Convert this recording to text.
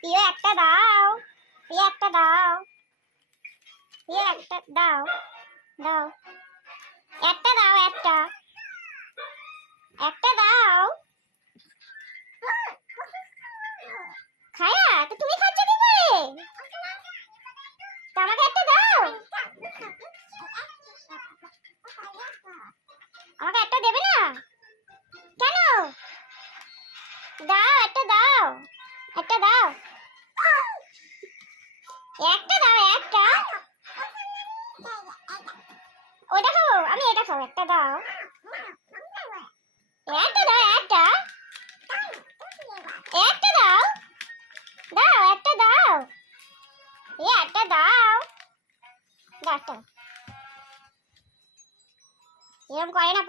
প্রিয় একটা দাও, প্রিয় একটা দাও, প্রিয় একটা দাও, দাও একটা দাও, একটা একটা দাও। খায়া তো তুমি খাচ্ছ কি করে? তো আমাকে একটা দাও, আমাকে একটা দেবে না কেন? দাও একটা দাও, একটা দাও, একটা দাও, একটা। ওটা খাবো আমি, এটা খাবো, একটা দাও, একটা দাও, একটা একটা দাও, দাও একটা দাও, একটা দাও, দাও একটা। এরকম করে না।